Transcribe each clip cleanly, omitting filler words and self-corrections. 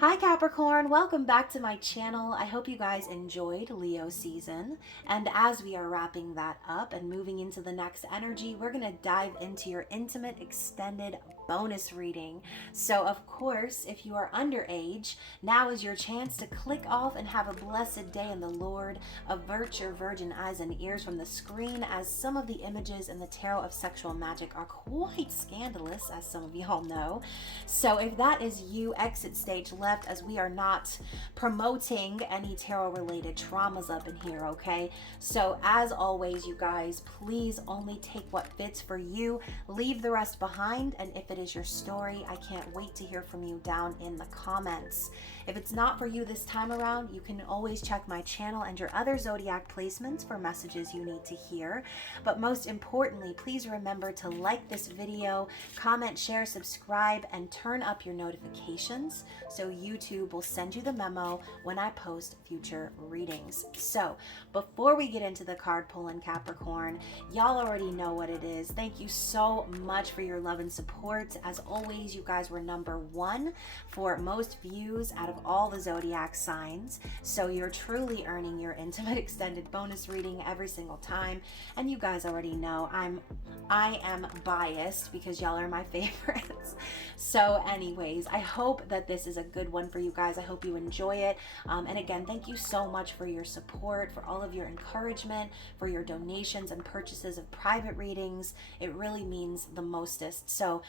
Hi Capricorn, welcome back to my channel. I hope you guys enjoyed Leo season. And as we are wrapping that up and moving into the next energy, we're going to dive into your intimate extended bonus reading. So of course, if you are underage, now is your chance to click off and have a blessed day in the Lord. Avert your virgin eyes and ears from the screen, as some of the images in the tarot of sexual magic are quite scandalous, as some of y'all know. So if that is you, exit stage left, as we are not promoting any tarot related traumas up in here, okay? So as always, you guys, please only take what fits for you, leave the rest behind, and if it is your story, I can't wait to hear from you down in the comments. If it's not for you this time around, you can always check my channel and your other zodiac placements for messages you need to hear. But most importantly, please remember to like this video, comment, share, subscribe, and turn up your notifications so YouTube will send you the memo when I post future readings. So before we get into the card pulling, Capricorn, y'all already know what it is. Thank you so much for your love and support. As always, you guys were #1 for most views out of all the zodiac signs. So you're truly earning your intimate extended bonus reading every single time. And you guys already know I am biased because y'all are my favorites. So anyways, I hope that this is a good one for you guys. I hope you enjoy it. And again, thank you so much for your support, for all of your encouragement, for your donations and purchases of private readings. It really means the mostest. So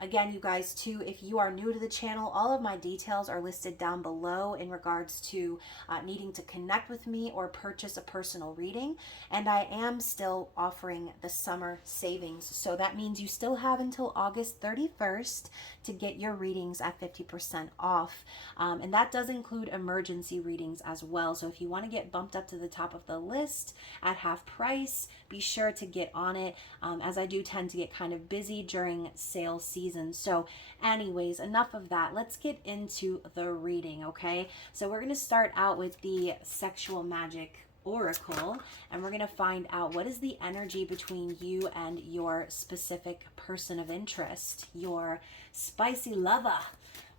again, you guys too, if you are new to the channel, all of my details are listed down below in regards to needing to connect with me or purchase a personal reading. And I am still offering the summer savings. So that means you still have until August 31st to get your readings at 50% off. And that does include emergency readings as well. So if you want to get bumped up to the top of the list at half price, be sure to get on it, as I do tend to get kind of busy during sale season. So anyways, enough of that. Let's get into the reading, okay? So we're going to start out with the sexual magic oracle, and we're going to find out what is the energy between you and your specific person of interest, your spicy lover.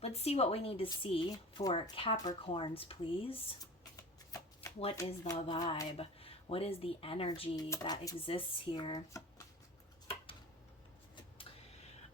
Let's see what we need to see for Capricorns, please. What is the vibe? What is the energy that exists here?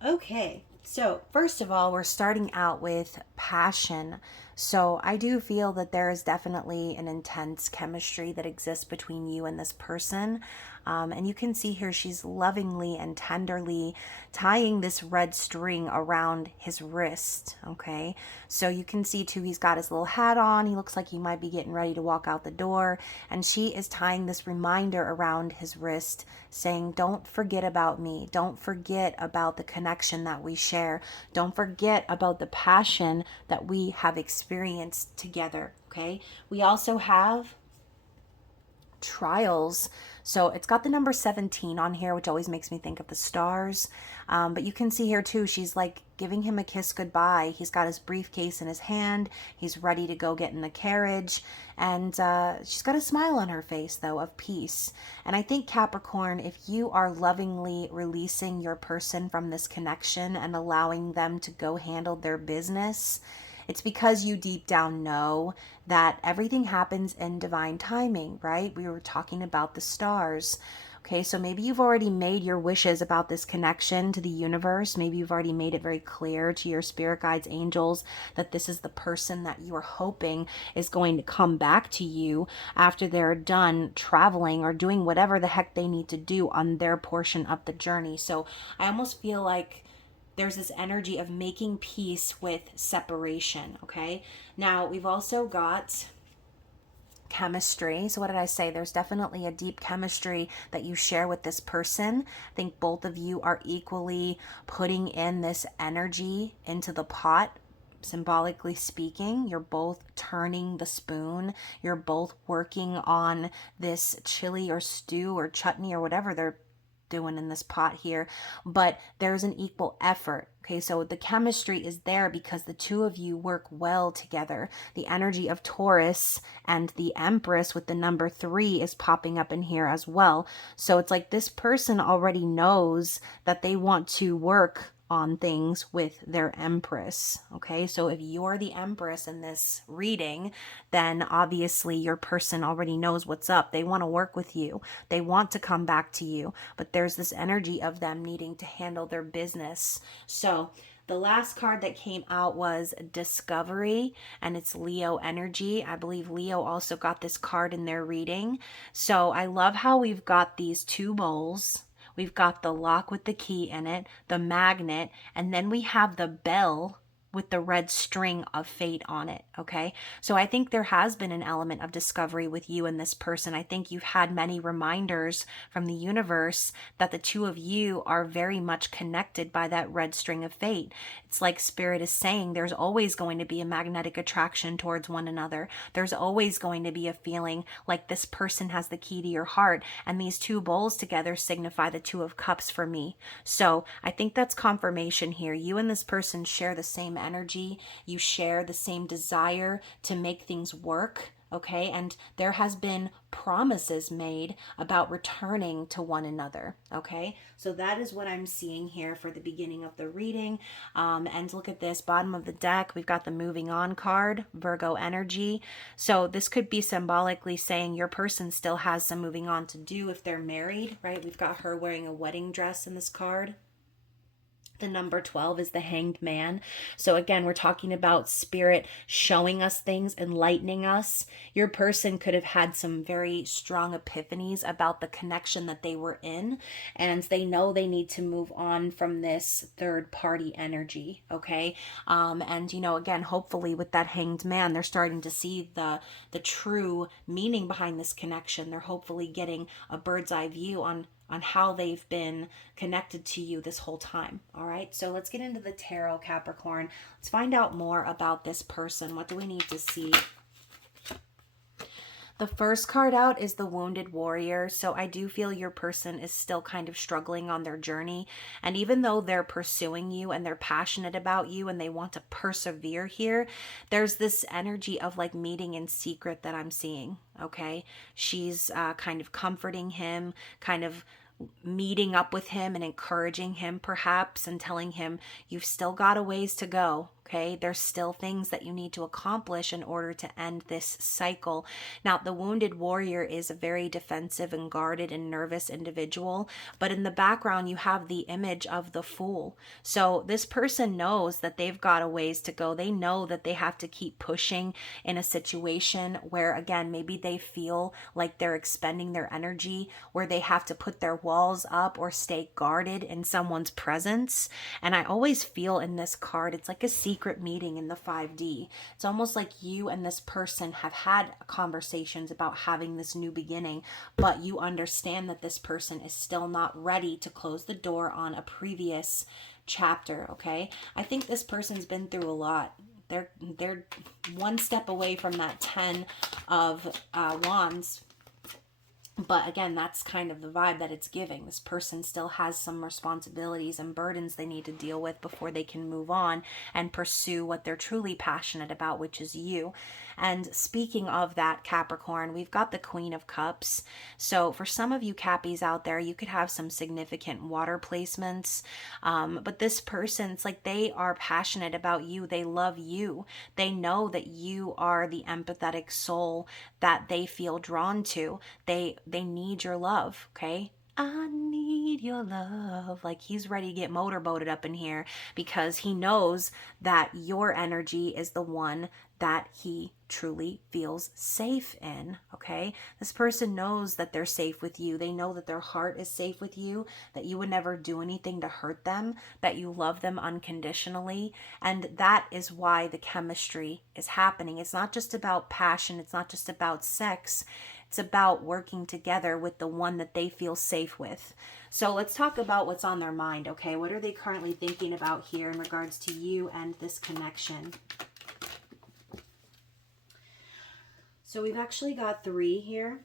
Okay, so first of all, we're starting out with passion. So I do feel that there is definitely an intense chemistry that exists between you and this person. And you can see here she's lovingly and tenderly tying this red string around his wrist, okay? So you can see too, he's got his little hat on. He looks like he might be getting ready to walk out the door. And she is tying this reminder around his wrist saying, don't forget about me. Don't forget about the connection that we share. Don't forget about the passion that we have experienced together, okay? We also have trials. So it's got the number 17 on here, which always makes me think of the stars. But you can see here too, she's like giving him a kiss goodbye. He's got his briefcase in his hand. He's ready to go get in the carriage. And she's got a smile on her face, though, of peace. And I think, Capricorn, if you are lovingly releasing your person from this connection and allowing them to go handle their business, it's because you deep down know that everything happens in divine timing, right? We were talking about the stars. Okay, so maybe you've already made your wishes about this connection to the universe. Maybe you've already made it very clear to your spirit guides, angels, that this is the person that you're hoping is going to come back to you after they're done traveling or doing whatever the heck they need to do on their portion of the journey. So I almost feel like there's this energy of making peace with separation, okay? Now, we've also got chemistry. So what did I say? There's definitely a deep chemistry that you share with this person. I think both of you are equally putting in this energy into the pot. Symbolically speaking, you're both turning the spoon. You're both working on this chili or stew or chutney or whatever they're doing in this pot here, but there's an equal effort. Okay, so the chemistry is there because the two of you work well together. The energy of Taurus and the Empress with the number 3 is popping up in here as well. So it's like this person already knows that they want to work on things with their Empress. Okay, so if you're the Empress in this reading, then obviously your person already knows what's up. They want to work with you, they want to come back to you, but there's this energy of them needing to handle their business. So the last card that came out was Discovery, and it's Leo energy. I believe Leo also got this card in their reading. So I love how we've got these two bowls. We've got the lock with the key in it, the magnet, and then we have the bell with the red string of fate on it. Okay. So I think there has been an element of discovery with you and this person. I think you've had many reminders from the universe that the two of you are very much connected by that red string of fate. It's like Spirit is saying there's always going to be a magnetic attraction towards one another. There's always going to be a feeling like this person has the key to your heart. And these two bowls together signify the Two of Cups for me. So I think that's confirmation here. You and this person share the same energy. You share the same desire to make things work. Okay, and there has been promises made about returning to one another. Okay, so that is what I'm seeing here for the beginning of the reading. And look at this, bottom of the deck, we've got the moving on card, Virgo energy. So this could be symbolically saying your person still has some moving on to do if they're married, right? We've got her wearing a wedding dress in this card. The number 12 is the Hanged Man. So again, we're talking about Spirit showing us things, enlightening us. Your person could have had some very strong epiphanies about the connection that they were in, and they know they need to move on from this third party energy. Okay. And you know, again, hopefully with that Hanged Man, they're starting to see the true meaning behind this connection. They're hopefully getting a bird's eye view on how they've been connected to you this whole time. All right, so let's get into the tarot, Capricorn. Let's find out more about this person. What do we need to see? The first card out is the Wounded Warrior. So I do feel your person is still kind of struggling on their journey. And even though they're pursuing you and they're passionate about you and they want to persevere here, there's this energy of like meeting in secret that I'm seeing. Okay. She's kind of comforting him, kind of meeting up with him and encouraging him perhaps, and telling him you've still got a ways to go. Okay, there's still things that you need to accomplish in order to end this cycle. Now, the Wounded Warrior is a very defensive and guarded and nervous individual, but in the background, you have the image of the Fool. So this person knows that they've got a ways to go. They know that they have to keep pushing in a situation where, again, maybe they feel like they're expending their energy, where they have to put their walls up or stay guarded in someone's presence. And I always feel in this card, it's like a secret meeting in the 5D. It's almost like you and this person have had conversations about having this new beginning, but you understand that this person is still not ready to close the door on a previous chapter. Okay, I think this person's been through a lot. They're one step away from that 10 of wands. But again, that's kind of the vibe that it's giving. This person still has some responsibilities and burdens they need to deal with before they can move on and pursue what they're truly passionate about, which is you. And speaking of that, Capricorn, we've got the Queen of Cups. So for some of you Cappies out there, you could have some significant water placements. But this person, it's like they are passionate about you. They love you. They know that you are the empathetic soul that they feel drawn to. They need your love, okay? I need your love. Like, he's ready to get motorboated up in here because he knows that your energy is the one that he truly feels safe in, okay? This person knows that they're safe with you. They know that their heart is safe with you, that you would never do anything to hurt them, that you love them unconditionally. And that is why the chemistry is happening. It's not just about passion. It's not just about sex. It's about working together with the one that they feel safe with. So let's talk about what's on their mind, okay? What are they currently thinking about here in regards to you and this connection? So we've actually got 3 here.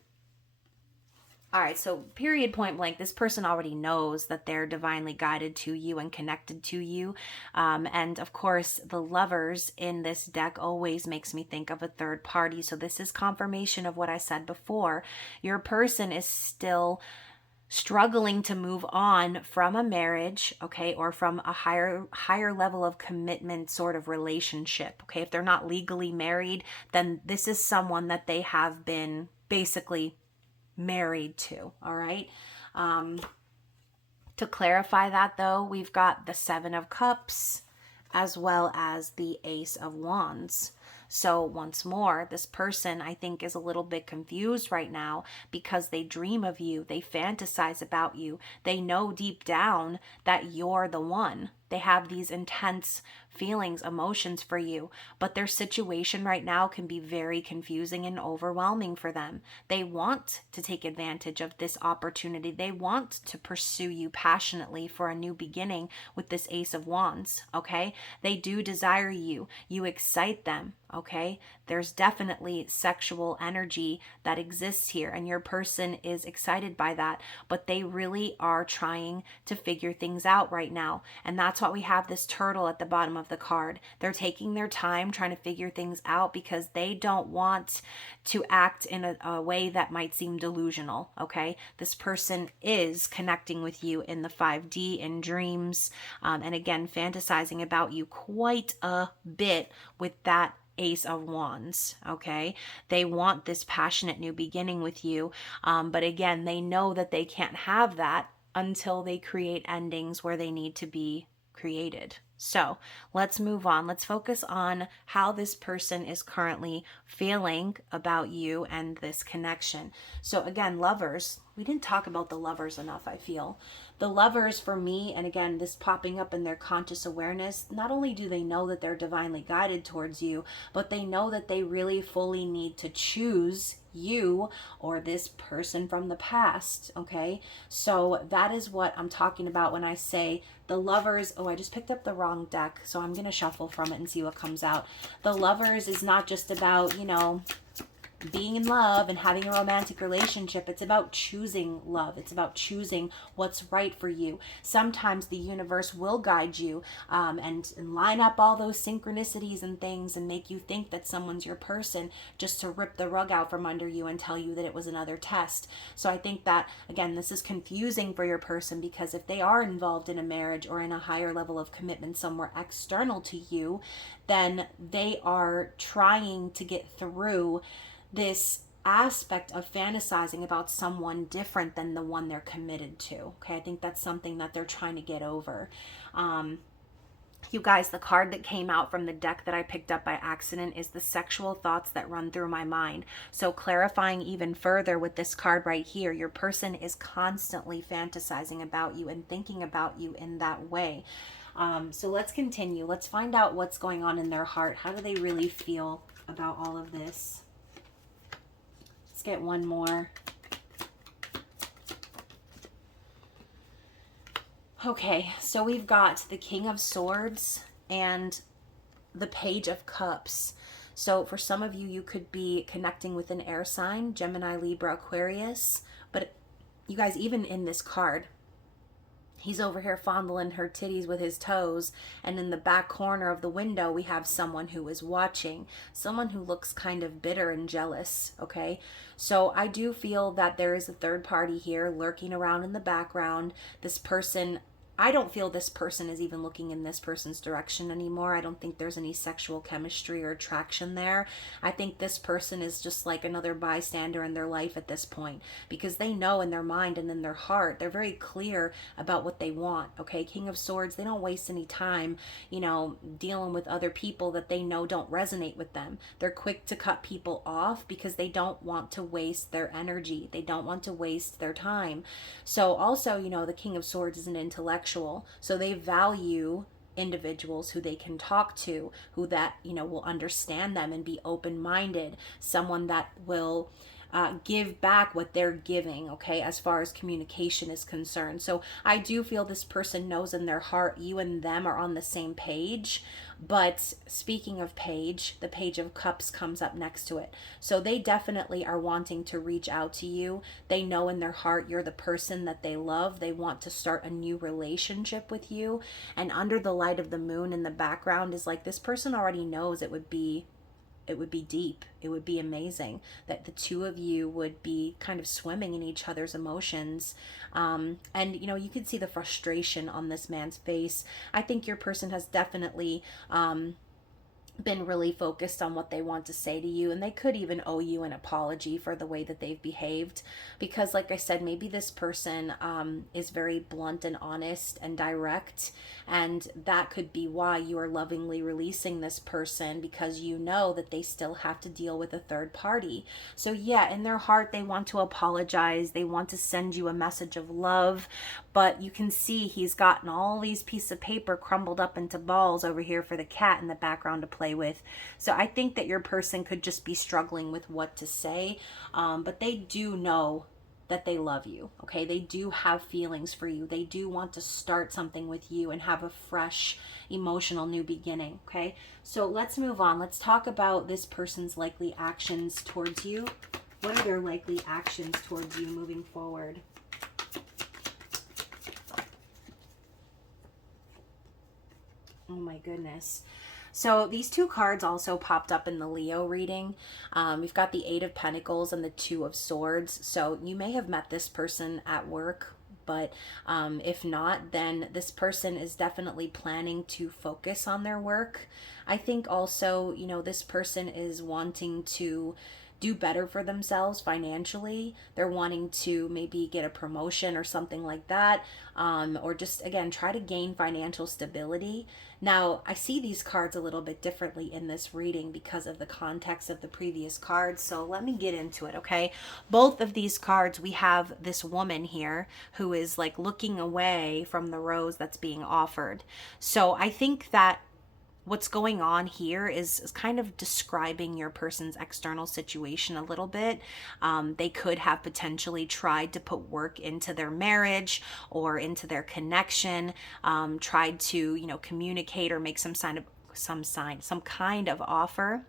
All right, so period, point blank, this person already knows that they're divinely guided to you and connected to you. And of course, the Lovers in this deck always makes me think of a third party. So this is confirmation of what I said before. Your person is still struggling to move on from a marriage, okay, or from a higher level of commitment sort of relationship, okay? If they're not legally married, then this is someone that they have been basically married to, all right? To clarify that though, we've got the Seven of Cups as well as the Ace of Wands. So once more, this person I think is a little bit confused right now because they dream of you, they fantasize about you, they know deep down that you're the one. They have these intense feelings, emotions for you, but their situation right now can be very confusing and overwhelming for them. They want to take advantage of this opportunity. They want to pursue you passionately for a new beginning with this Ace of Wands, okay? They do desire you. You excite them, okay? There's definitely sexual energy that exists here, and your person is excited by that, but they really are trying to figure things out right now. And that's why we have this turtle at the bottom of the card. They're taking their time trying to figure things out because they don't want to act in a way that might seem delusional, okay? This person is connecting with you in the 5D, in dreams, and again, fantasizing about you quite a bit with that Ace of Wands, okay? They want this passionate new beginning with you, but again, they know that they can't have that until they create endings where they need to be created. So let's move on. Let's focus on how this person is currently feeling about you and this connection. So again, lovers, we didn't talk about the lovers enough, I feel. The lovers for me, and again, this popping up in their conscious awareness, not only do they know that they're divinely guided towards you, but they know that they really fully need to choose you or this person from the past, okay? So that is what I'm talking about when I say the lovers. Oh, I just picked up the wrong deck, so I'm going to shuffle from it and see what comes out. The lovers is not just about, being in love and having a romantic relationship. It's about choosing love. It's about choosing what's right for you. Sometimes the universe will guide you and line up all those synchronicities and things and make you think that someone's your person just to rip the rug out from under you and tell you that it was another test. So I think that, again, this is confusing for your person because if they are involved in a marriage or in a higher level of commitment somewhere external to you, then they are trying to get through this aspect of fantasizing about someone different than the one they're committed to. Okay, I think that's something that they're trying to get over. You guys, the card that came out from the deck that I picked up by accident is the sexual thoughts that run through my mind. So clarifying even further with this card right here, your person is constantly fantasizing about you and thinking about you in that way. So let's continue. Let's find out what's going on in their heart. How do they really feel about all of this? Let's get one more. Okay, so we've got the King of Swords and the Page of Cups. So for some of you, you could be connecting with an air sign, Gemini, Libra, Aquarius. But you guys, even in this card, he's over here fondling her titties with his toes, and in the back corner of the window we have someone who is watching, someone who looks kind of bitter and jealous, okay? So I do feel that there is a third party here lurking around in the background. This person, I don't feel this person is even looking in this person's direction anymore. I don't think there's any sexual chemistry or attraction there. I think this person is just like another bystander in their life at this point because they know in their mind and in their heart, they're very clear about what they want, okay? King of Swords, they don't waste any time, dealing with other people that they know don't resonate with them. They're quick to cut people off because they don't want to waste their energy. They don't want to waste their time. So also, the King of Swords is an intellectual. So they value individuals who they can talk to, who that, will understand them and be open-minded, someone that will give back what they're giving, okay, as far as communication is concerned. So I do feel this person knows in their heart you and them are on the same page. But speaking of page, the Page of Cups comes up next to it. So they definitely are wanting to reach out to you. They know in their heart you're the person that they love. They want to start a new relationship with you. And under the light of the moon in the background is like this person already knows it would be it would be deep. It would be amazing that the two of you would be kind of swimming in each other's emotions. And, you know, you could see the frustration on this man's face. I think your person has definitely been really focused on what they want to say to you, and they could even owe you an apology for the way that they've behaved, because like I said, maybe this person is very blunt and honest and direct, and that could be why you are lovingly releasing this person, because you know that they still have to deal with a third party. So yeah, in their heart they want to apologize, they want to send you a message of love, but you can see he's gotten all these pieces of paper crumbled up into balls over here for the cat in the background to play with. So I think that your person could just be struggling with what to say, but they do know that they love you, okay? They do have feelings for you. They do want to start something with you and have a fresh emotional new beginning, okay? So let's move on. Let's talk about this person's likely actions towards you. What are their likely actions towards you moving forward? Oh my goodness. So these two cards also popped up in the Leo reading. We've got the Eight of Pentacles and the Two of Swords. So you may have met this person at work, but if not, then this person is definitely planning to focus on their work. I think also, you know, this person is wanting to do better for themselves financially. They're wanting to maybe get a promotion or something like that, or just, again, try to gain financial stability. Now, I see these cards a little bit differently in this reading because of the context of the previous cards, so let me get into it, okay? Both of these cards, we have this woman here who is like looking away from the rose that's being offered. So I think that what's going on here is kind of describing your person's external situation a little bit. They could have potentially tried to put work into their marriage or into their connection, tried to, you know, communicate or make some kind of offer.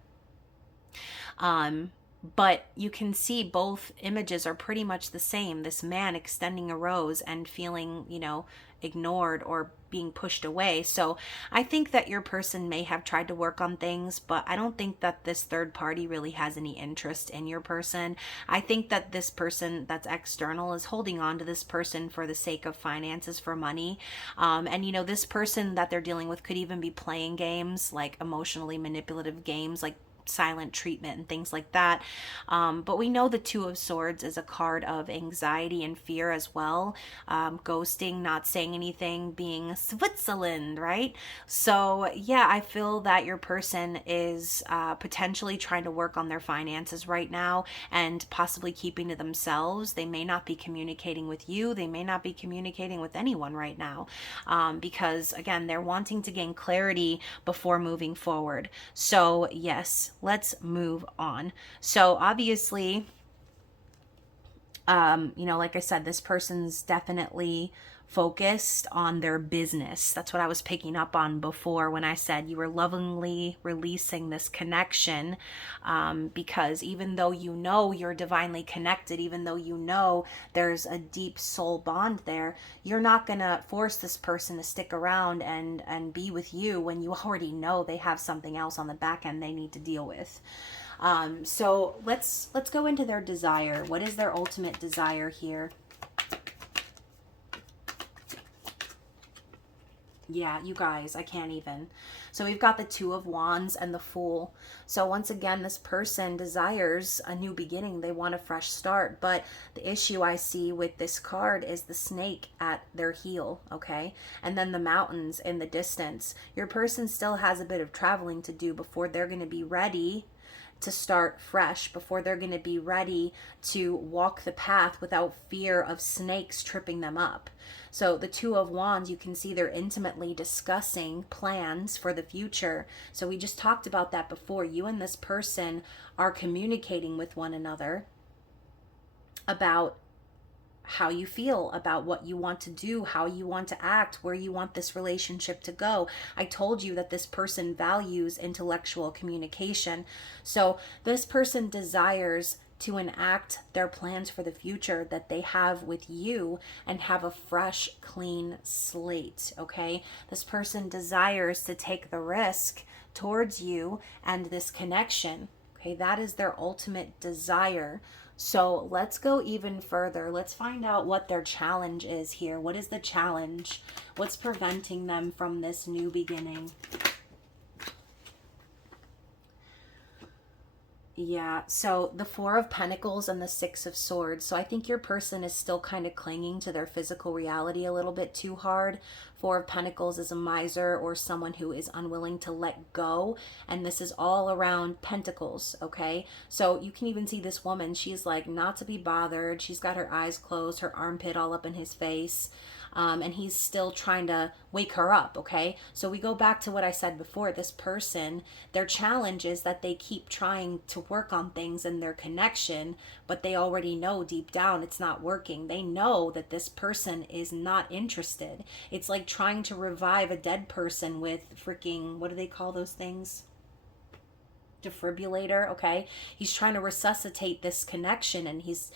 But you can see both images are pretty much the same. This man extending a rose and feeling, you know, ignored or being pushed away. So I think that your person may have tried to work on things, but I don't think that this third party really has any interest in your person. I think that this person that's external is holding on to this person for the sake of finances, for money. And you know, this person that they're dealing with could even be playing games, like emotionally manipulative games, like silent treatment and things like that. But we know the Two of Swords is a card of anxiety and fear as well. Ghosting, not saying anything, being Switzerland, right? So yeah, I feel that your person is potentially trying to work on their finances right now and possibly keeping to themselves. They may not be communicating with you. They may not be communicating with anyone right now, because again, they're wanting to gain clarity before moving forward. So yes, let's move on. So obviously, you know, like I said, this person's definitely focused on their business. That's what I was picking up on before when I said you were lovingly releasing this connection, because even though you know you're divinely connected, even though you know there's a deep soul bond there, you're not gonna force this person to stick around and be with you when you already know they have something else on the back end they need to deal with. So let's go into their desire. What is their ultimate desire here? Yeah, you guys, I can't even. So we've got the Two of Wands and the Fool. So once again, this person desires a new beginning. They want a fresh start. But the issue I see with this card is the snake at their heel, okay? And then the mountains in the distance. Your person still has a bit of traveling to do before they're going to be ready to start fresh, before they're going to be ready to walk the path without fear of snakes tripping them up. So the Two of Wands, you can see they're intimately discussing plans for the future. So we just talked about that before. You and this person are communicating with one another about how you feel, about what you want to do, how you want to act, where you want this relationship to go. I told you that this person values intellectual communication. So this person desires to enact their plans for the future that they have with you and have a fresh, clean slate, okay? This person desires to take the risk towards you and this connection. Okay, that is their ultimate desire. So let's go even further. Let's find out what their challenge is here. What is the challenge? What's preventing them from this new beginning? Yeah, so the Four of Pentacles and the Six of Swords. So I think your person is still kind of clinging to their physical reality a little bit too hard. Four of Pentacles is a miser or someone who is unwilling to let go. And this is all around pentacles, okay? So you can even see this woman. She's like not to be bothered. She's got her eyes closed, her armpit all up in his face. And he's still trying to wake her up, okay? So we go back to what I said before. This person, their challenge is that they keep trying to work on things in their connection, but they already know deep down it's not working. They know that this person is not interested. It's like trying to revive a dead person with freaking, what do they call those things? Defibrillator, okay? He's trying to resuscitate this connection, and he's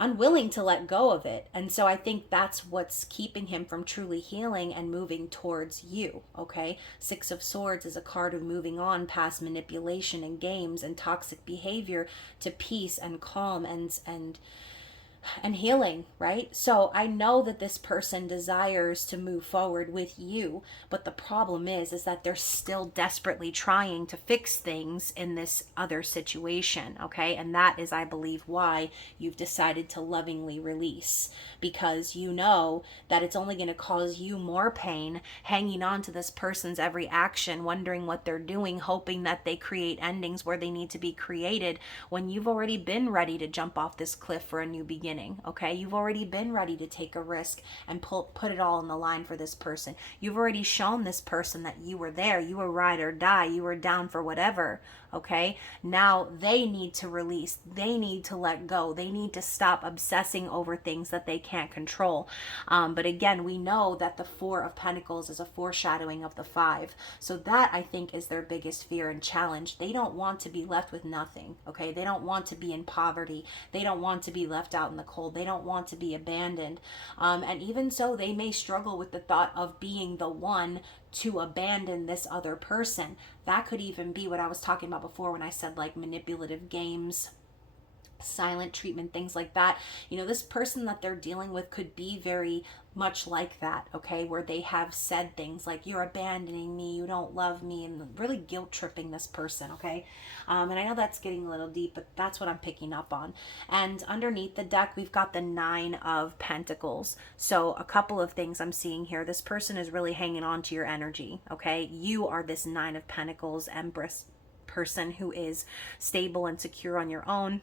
unwilling to let go of it. And so I think that's what's keeping him from truly healing and moving towards you, okay? Six of Swords is a card of moving on past manipulation and games and toxic behavior to peace and calm and healing, right? So I know that this person desires to move forward with you, but the problem is that they're still desperately trying to fix things in this other situation, okay? And that is, I believe, why you've decided to lovingly release, because you know that it's only going to cause you more pain hanging on to this person's every action, wondering what they're doing, hoping that they create endings where they need to be created, when you've already been ready to jump off this cliff for a new beginning. Okay, you've already been ready to take a risk and put it all on the line for this person. You've already shown this person that you were there, you were ride or die, you were down for whatever. Okay, now they need to release, they need to let go, they need to stop obsessing over things that they can't control. But again, we know that the Four of Pentacles is a foreshadowing of the Five, so that I think is their biggest fear and challenge. They don't want to be left with nothing. Okay, they don't want to be in poverty, they don't want to be left out in the cold, they don't want to be abandoned, and even so, they may struggle with the thought of being the one to abandon this other person. That could even be what I was talking about before when I said like manipulative games, silent treatment, things like that. You know, this person that they're dealing with could be very much like that, okay, where they have said things like, you're abandoning me, you don't love me, and really guilt tripping this person, okay? And I know that's getting a little deep, but that's what I'm picking up on. And underneath the deck, we've got the Nine of Pentacles. So a couple of things I'm seeing here. This person is really hanging on to your energy, okay? You are this Nine of Pentacles Empress person who is stable and secure on your own.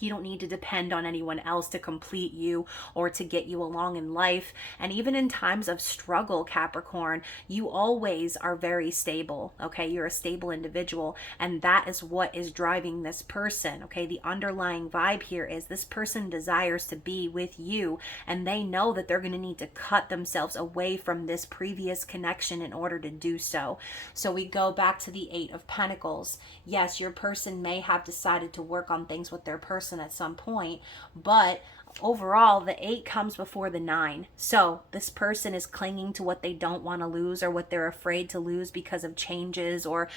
You don't need to depend on anyone else to complete you or to get you along in life. And even in times of struggle, Capricorn, you always are very stable, okay? You're a stable individual, and that is what is driving this person, okay? The underlying vibe here is this person desires to be with you, and they know that they're going to need to cut themselves away from this previous connection in order to do so. So we go back to the Eight of Pentacles. Yes, your person may have decided to work on things with their person at some point, but overall the 8 comes before the 9. So this person is clinging to what they don't want to lose or what they're afraid to lose because of changes or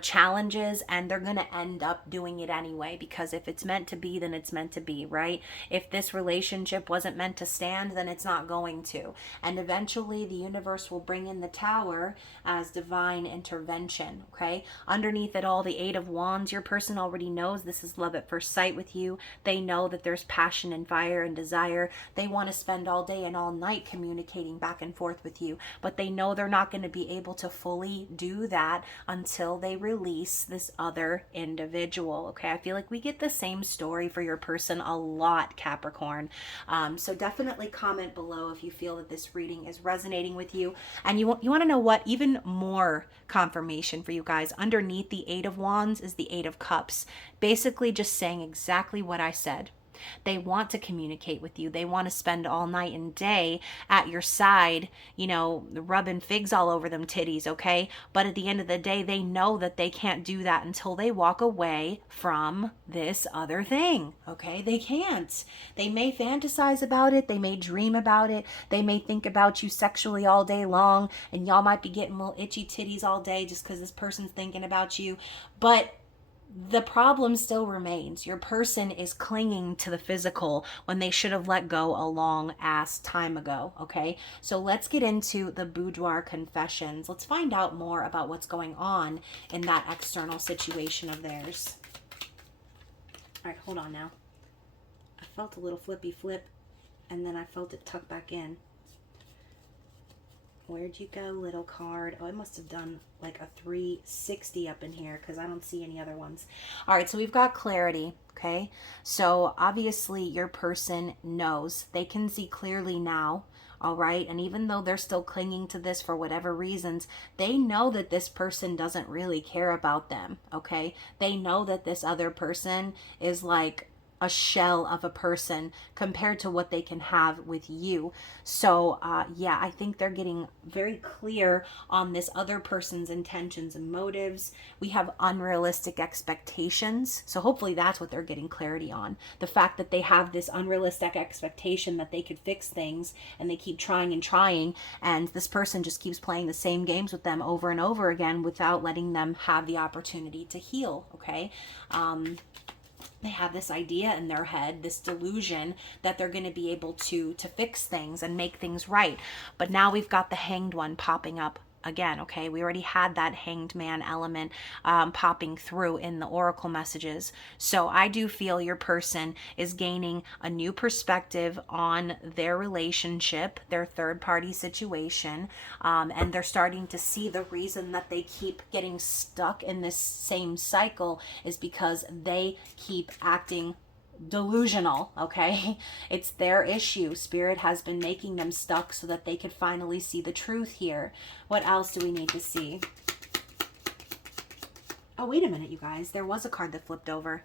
challenges, and they're going to end up doing it anyway, because if it's meant to be, then it's meant to be, right? If this relationship wasn't meant to stand, then it's not going to. And eventually the universe will bring in the Tower as divine intervention, okay? Underneath it all, the Eight of Wands, your person already knows this is love at first sight with you. They know that there's passion and fire and desire. They want to spend all day and all night communicating back and forth with you, but they know they're not going to be able to fully do that until they release this other individual, okay? I feel like we get the same story for your person a lot, Capricorn. So definitely comment below if you feel that this reading is resonating with you. And you want to know what? Even more confirmation for you guys. Underneath the Eight of Wands is the Eight of Cups, basically just saying exactly what I said. They want to communicate with you. They want to spend all night and day at your side, rubbing figs all over them titties, okay? But at the end of the day, they know that they can't do that until they walk away from this other thing, okay? They can't. They may fantasize about it. They may dream about it. They may think about you sexually all day long, and y'all might be getting little itchy titties all day just because this person's thinking about you. But the problem still remains. Your person is clinging to the physical when they should have let go a long ass time ago, okay? So let's get into the boudoir confessions. Let's find out more about what's going on in that external situation of theirs. All right, hold on now. I felt a little flippy flip, and then I felt it tuck back in. Where'd you go, little card? Oh, I must have done like a 360 up in here because I don't see any other ones. All right, so we've got clarity, okay? So obviously your person knows. They can see clearly now, all right? And even though they're still clinging to this for whatever reasons, they know that this person doesn't really care about them, okay? They know that this other person is like a shell of a person compared to what they can have with you. So yeah, I think they're getting very clear on this other person's intentions and motives. We have unrealistic expectations. So hopefully that's what they're getting clarity on. The fact that they have this unrealistic expectation that they could fix things, and they keep trying and trying, and this person just keeps playing the same games with them over and over again without letting them have the opportunity to heal, okay? They have this idea in their head, this delusion that they're going to be able to fix things and make things right. But now we've got the Hanged One popping up again, okay? We already had that Hanged Man element popping through in the oracle messages. So I do feel your person is gaining a new perspective on their relationship, their third party situation, and they're starting to see the reason that they keep getting stuck in this same cycle is because they keep acting delusional, okay? It's their issue. Spirit has been making them stuck so that they could finally see the truth here. What else do we need to see? Oh, wait a minute, you guys. There was a card that flipped over.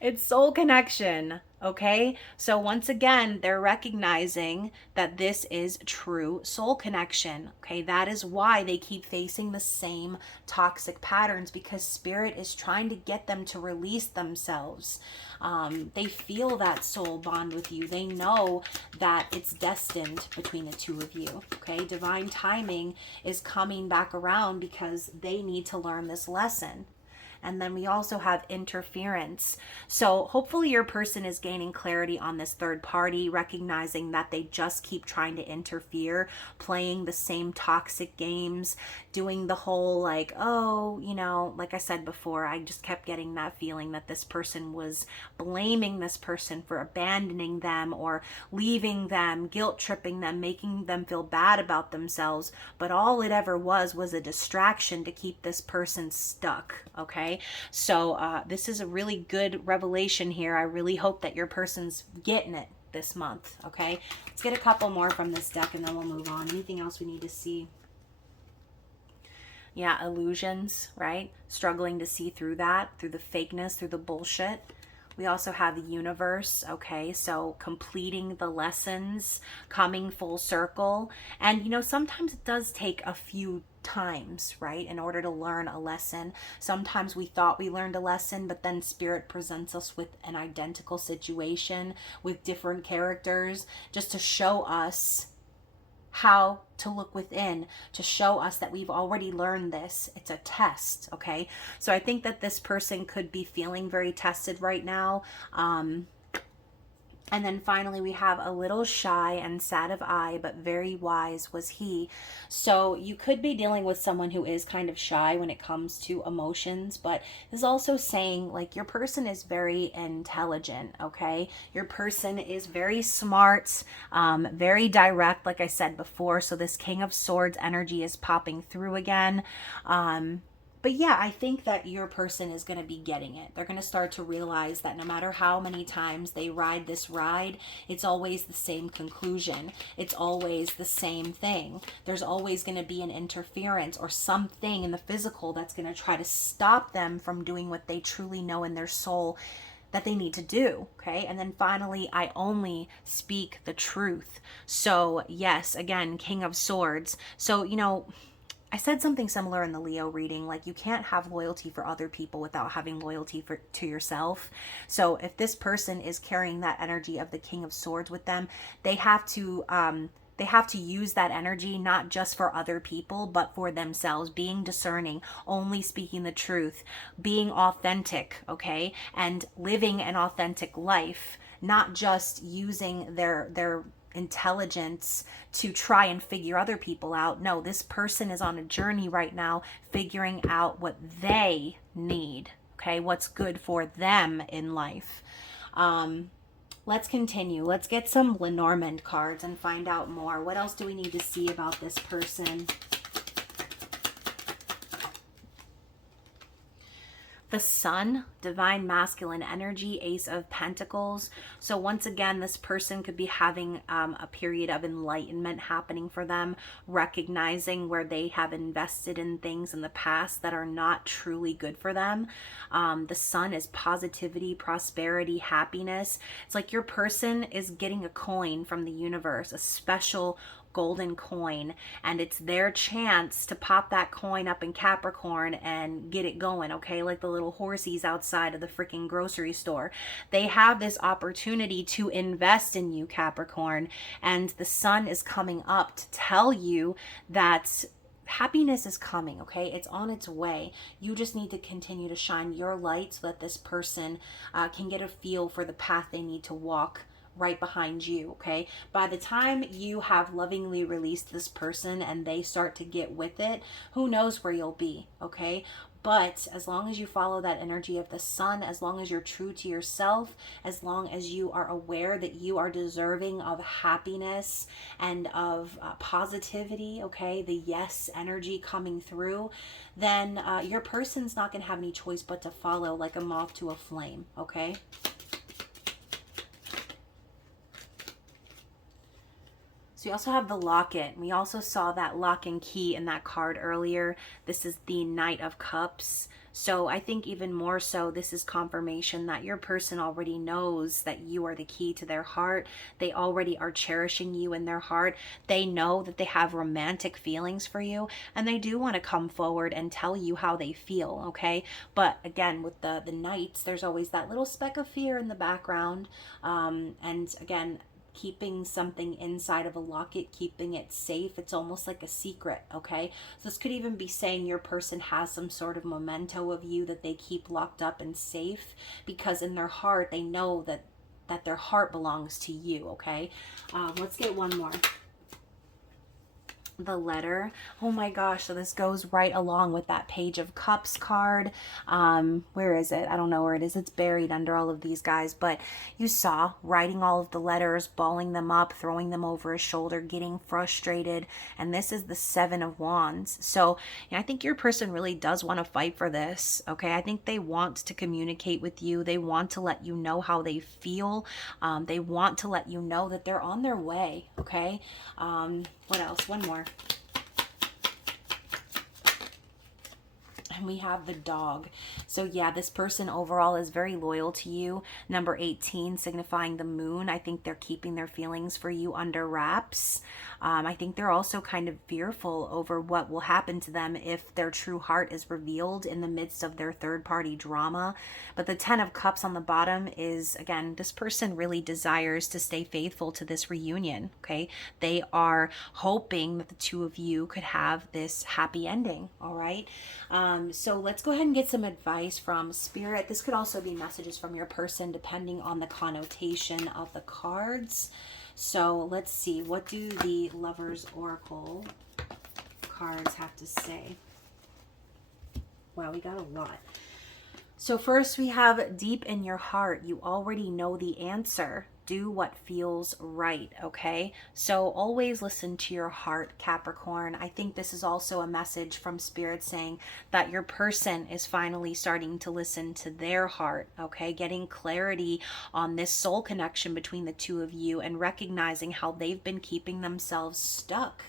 It's soul connection, okay? So once again, they're recognizing that this is true soul connection, okay? That is why they keep facing the same toxic patterns, because spirit is trying to get them to release themselves. They feel that soul bond with you. They know that it's destined between the two of you, okay? Divine timing is coming back around because they need to learn this lesson. And then we also have interference. So hopefully your person is gaining clarity on this third party, recognizing that they just keep trying to interfere, playing the same toxic games, doing the whole like, oh, like I said before, I just kept getting that feeling that this person was blaming this person for abandoning them or leaving them, guilt tripping them, making them feel bad about themselves. But all it ever was a distraction to keep this person stuck, okay? So this is a really good revelation here. I really hope that your person's getting it this month, okay? Let's get a couple more from this deck and then we'll move on. Anything else we need to see? Yeah, illusions, right? Struggling to see through that, through the fakeness, through the bullshit. We also have the universe, okay? So completing the lessons, coming full circle. And, sometimes it does take a few times, right, in order to learn a lesson. Sometimes we thought we learned a lesson, but then spirit presents us with an identical situation with different characters just to show us how to look within, to show us that we've already learned this. It's a test, okay? So I think that this person could be feeling very tested right now. And then finally, we have a little shy and sad of eye, but very wise was he. So you could be dealing with someone who is kind of shy when it comes to emotions, but is also saying like your person is very intelligent, okay? Your person is very smart, very direct, like I said before. So this King of Swords energy is popping through again. But yeah, I think that your person is going to be getting it. They're going to start to realize that no matter how many times they ride this ride, it's always the same conclusion. It's always the same thing. There's always going to be an interference or something in the physical that's going to try to stop them from doing what they truly know in their soul that they need to do. Okay. And then finally, I only speak the truth. So yes, again, King of Swords. So, I said something similar in the Leo reading, like you can't have loyalty for other people without having loyalty to yourself. So if this person is carrying that energy of the King of Swords with them, they have to use that energy not just for other people, but for themselves, being discerning, only speaking the truth, being authentic, okay? And living an authentic life, not just using their intelligence to try and figure other people out. No, this person is on a journey right now figuring out what they need, okay? What's good for them in life. Let's continue. Let's get some Lenormand cards and find out more. What else do we need to see about this person? The Sun, divine masculine energy, Ace of Pentacles. So once again, this person could be having a period of enlightenment happening for them, recognizing where they have invested in things in the past that are not truly good for them. The Sun is positivity, prosperity, happiness. It's like your person is getting a coin from the universe, a special golden coin, and it's their chance to pop that coin up in Capricorn and get it going, okay? Like the little horsies outside of the freaking grocery store. They have this opportunity to invest in you, Capricorn, and the Sun is coming up to tell you that happiness is coming, okay? It's on its way. You just need to continue to shine your light so that this person can get a feel for the path they need to walk right behind you, okay? By the time you have lovingly released this person and they start to get with it, who knows where you'll be, okay? But as long as you follow that energy of the Sun, as long as you're true to yourself, as long as you are aware that you are deserving of happiness and of positivity, okay, the yes energy coming through, then your person's not going to have any choice but to follow like a moth to a flame, okay? So we also have the locket. We also saw that lock and key in that card earlier. This is the Knight of Cups. So I think even more so, this is confirmation that your person already knows that you are the key to their heart. They already are cherishing you in their heart. They know that they have romantic feelings for you, and they do want to come forward and tell you how they feel, okay? But again, with the Knights, there's always that little speck of fear in the background. And again, keeping something inside of a locket, keeping it safe, it's almost like a secret, okay? So this could even be saying your person has some sort of memento of you that they keep locked up and safe, because in their heart they know that their heart belongs to you, okay? Let's get one more. The Letter. Oh my gosh, so this goes right along with that Page of Cups card. Where is it? I don't know where it is. It's buried under all of these guys, but you saw writing all of the letters, balling them up, throwing them over his shoulder, getting frustrated, and this is the Seven of Wands. So I think your person really does want to fight for this, okay? I think they want to communicate with you. They want to let you know how they feel. They want to let you know that they're on their way, okay? What else? One more. And we have the Dog. So yeah, this person overall is very loyal to you. Number 18 signifying the Moon. I think they're keeping their feelings for you under wraps. I think they're also kind of fearful over what will happen to them if their true heart is revealed in the midst of their third-party drama. But the Ten of Cups on the bottom is, again, this person really desires to stay faithful to this reunion, okay? They are hoping that the two of you could have this happy ending, all right? So let's go ahead and get some advice from Spirit. This could also be messages from your person depending on the connotation of the cards. So let's see, what do the Lover's Oracle cards have to say? Wow, we got a lot. So first we have deep in your heart, you already know the answer. Do what feels right, okay? So always listen to your heart, Capricorn. I think this is also a message from Spirit saying that your person is finally starting to listen to their heart, okay? Getting clarity on this soul connection between the two of you and recognizing how they've been keeping themselves stuck.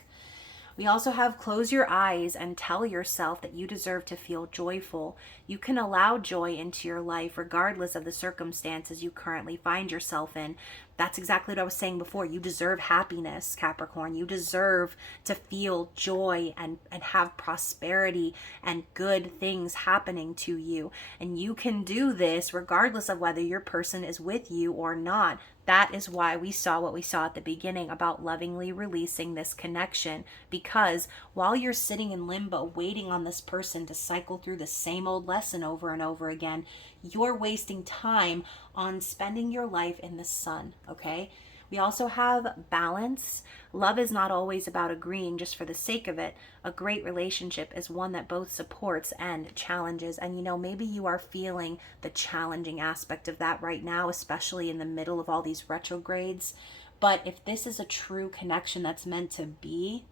We also have close your eyes and tell yourself that you deserve to feel joyful. You can allow joy into your life regardless of the circumstances you currently find yourself in. That's exactly what I was saying before. You deserve happiness, Capricorn. You deserve to feel joy and have prosperity and good things happening to you. And you can do this regardless of whether your person is with you or not. That is why we saw what we saw at the beginning about lovingly releasing this connection. Because while you're sitting in limbo waiting on this person to cycle through the same old lesson over and over again, you're wasting time on spending your life in the sun, okay? We also have balance. Love is not always about agreeing just for the sake of it. A great relationship is one that both supports and challenges. And you know, maybe you are feeling the challenging aspect of that right now, especially in the middle of all these retrogrades. But if this is a true connection that's meant to be,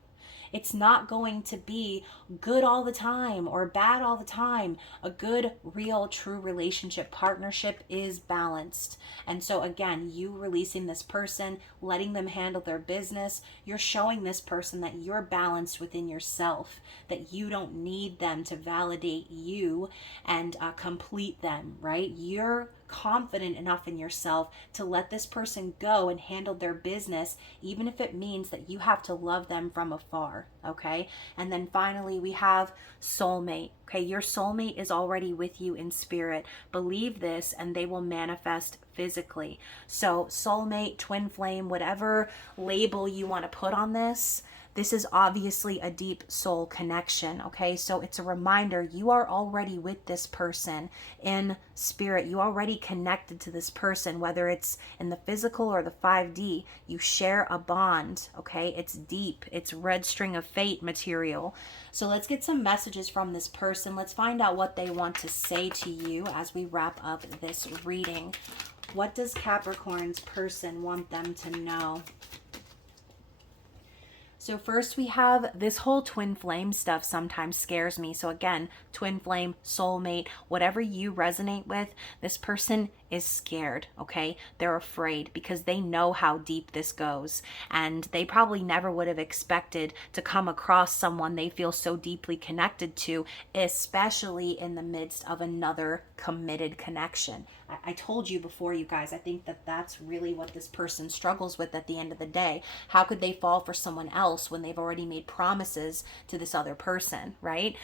it's not going to be good all the time or bad all the time. A good, real, true relationship partnership is balanced. And so again, you releasing this person, letting them handle their business, you're showing this person that you're balanced within yourself, that you don't need them to validate you and complete them, right? You're confident enough in yourself to let this person go and handle their business, even if it means that you have to love them from afar, okay? And then finally, we have soulmate, okay? Your soulmate is already with you in spirit. Believe this and they will manifest physically. So soulmate, twin flame, whatever label you want to put on this, this is obviously a deep soul connection, okay? So it's a reminder you are already with this person in spirit. You already connected to this person, whether it's in the physical or the 5D. You share a bond, okay? It's deep. It's red string of fate material. So let's get some messages from this person. Let's find out what they want to say to you as we wrap up this reading. What does Capricorn's person want them to know? So first we have this whole twin flame stuff sometimes scares me. So again, twin flame, soulmate, whatever you resonate with, this person is scared, okay? They're afraid because they know how deep this goes. And they probably never would have expected to come across someone they feel so deeply connected to, especially in the midst of another committed connection. I told you before, you guys, I think that that's really what this person struggles with at the end of the day. How could they fall for someone else when they've already made promises to this other person, right?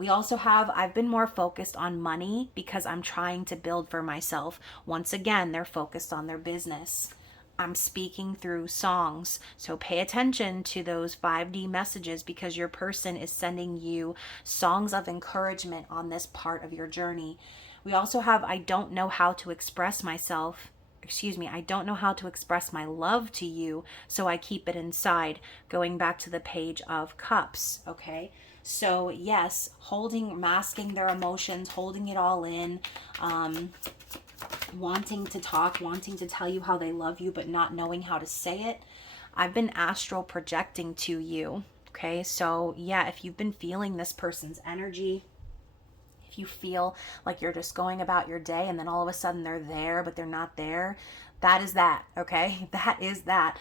We also have, I've been more focused on money because I'm trying to build for myself. Once again, they're focused on their business. I'm speaking through songs. So pay attention to those 5D messages because your person is sending you songs of encouragement on this part of your journey. We also have, I don't know how to express myself. I don't know how to express my love to you, so I keep it inside. Going back to the Page of Cups, okay? So yes, masking their emotions, holding it all in, wanting to talk, wanting to tell you how they love you, but not knowing how to say it. I've been astral projecting to you, okay? So yeah, if you've been feeling this person's energy, if you feel like you're just going about your day and then all of a sudden they're there, but they're not there, that is that, okay? That is that.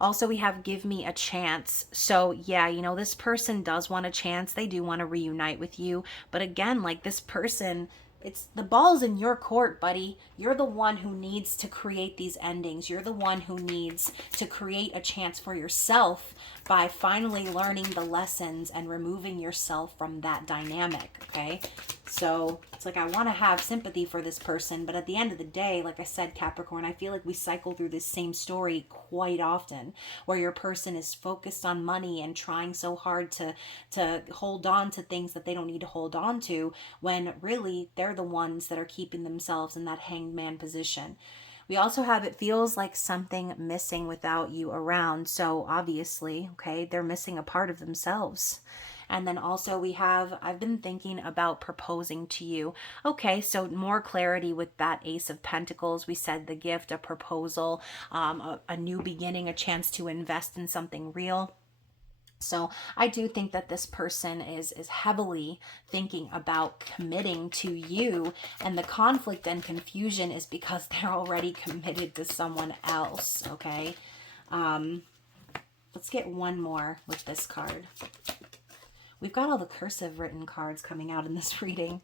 Also, we have give me a chance. So yeah, you know, this person does want a chance. They do want to reunite with you. But again, like this person, it's the ball's in your court, buddy. You're the one who needs to create these endings. You're the one who needs to create a chance for yourself by finally learning the lessons and removing yourself from that dynamic, okay? So it's like I want to have sympathy for this person, but at the end of the day, like I said, Capricorn, I feel like we cycle through this same story quite often, where your person is focused on money and trying so hard to hold on to things that they don't need to hold on to, when really they're the ones that are keeping themselves in that hanged man position. We also have, it feels like something missing without you around. So obviously, okay, they're missing a part of themselves. And then also we have, I've been thinking about proposing to you. Okay, so more clarity with that Ace of Pentacles. We said the gift, a proposal, a new beginning, a chance to invest in something real. So I do think that this person is heavily thinking about committing to you, and the conflict and confusion is because they're already committed to someone else, okay? Let's get one more with this card. We've got all the cursive written cards coming out in this reading.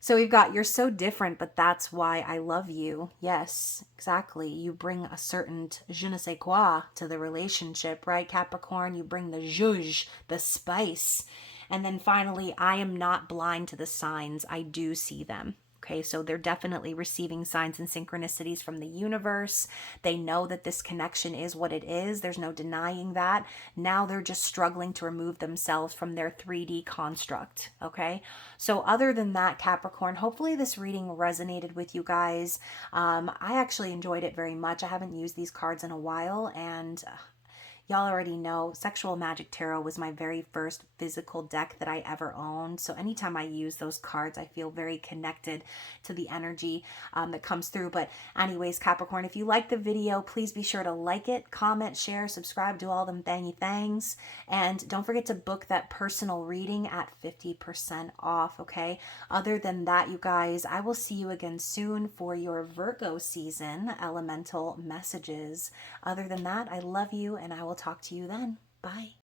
So we've got, you're so different, but that's why I love you. Yes, exactly. You bring a certain je ne sais quoi to the relationship, right, Capricorn? You bring the zhuzh, the spice. And then finally, I am not blind to the signs. I do see them. Okay, so they're definitely receiving signs and synchronicities from the universe. They know that this connection is what it is. There's no denying that. Now they're just struggling to remove themselves from their 3D construct. Okay, so other than that, Capricorn, hopefully this reading resonated with you guys. I actually enjoyed it very much. I haven't used these cards in a while, and y'all already know Sexual Magic Tarot was my very first physical deck that I ever owned. So anytime I use those cards, I feel very connected to the energy that comes through. But anyways, Capricorn, if you like the video, please be sure to like it, comment, share, subscribe, do all them thangy thangs. And don't forget to book that personal reading at 50% off, okay? Other than that, you guys, I will see you again soon for your Virgo season elemental messages. Other than that, I love you, and I will talk to you then. Bye.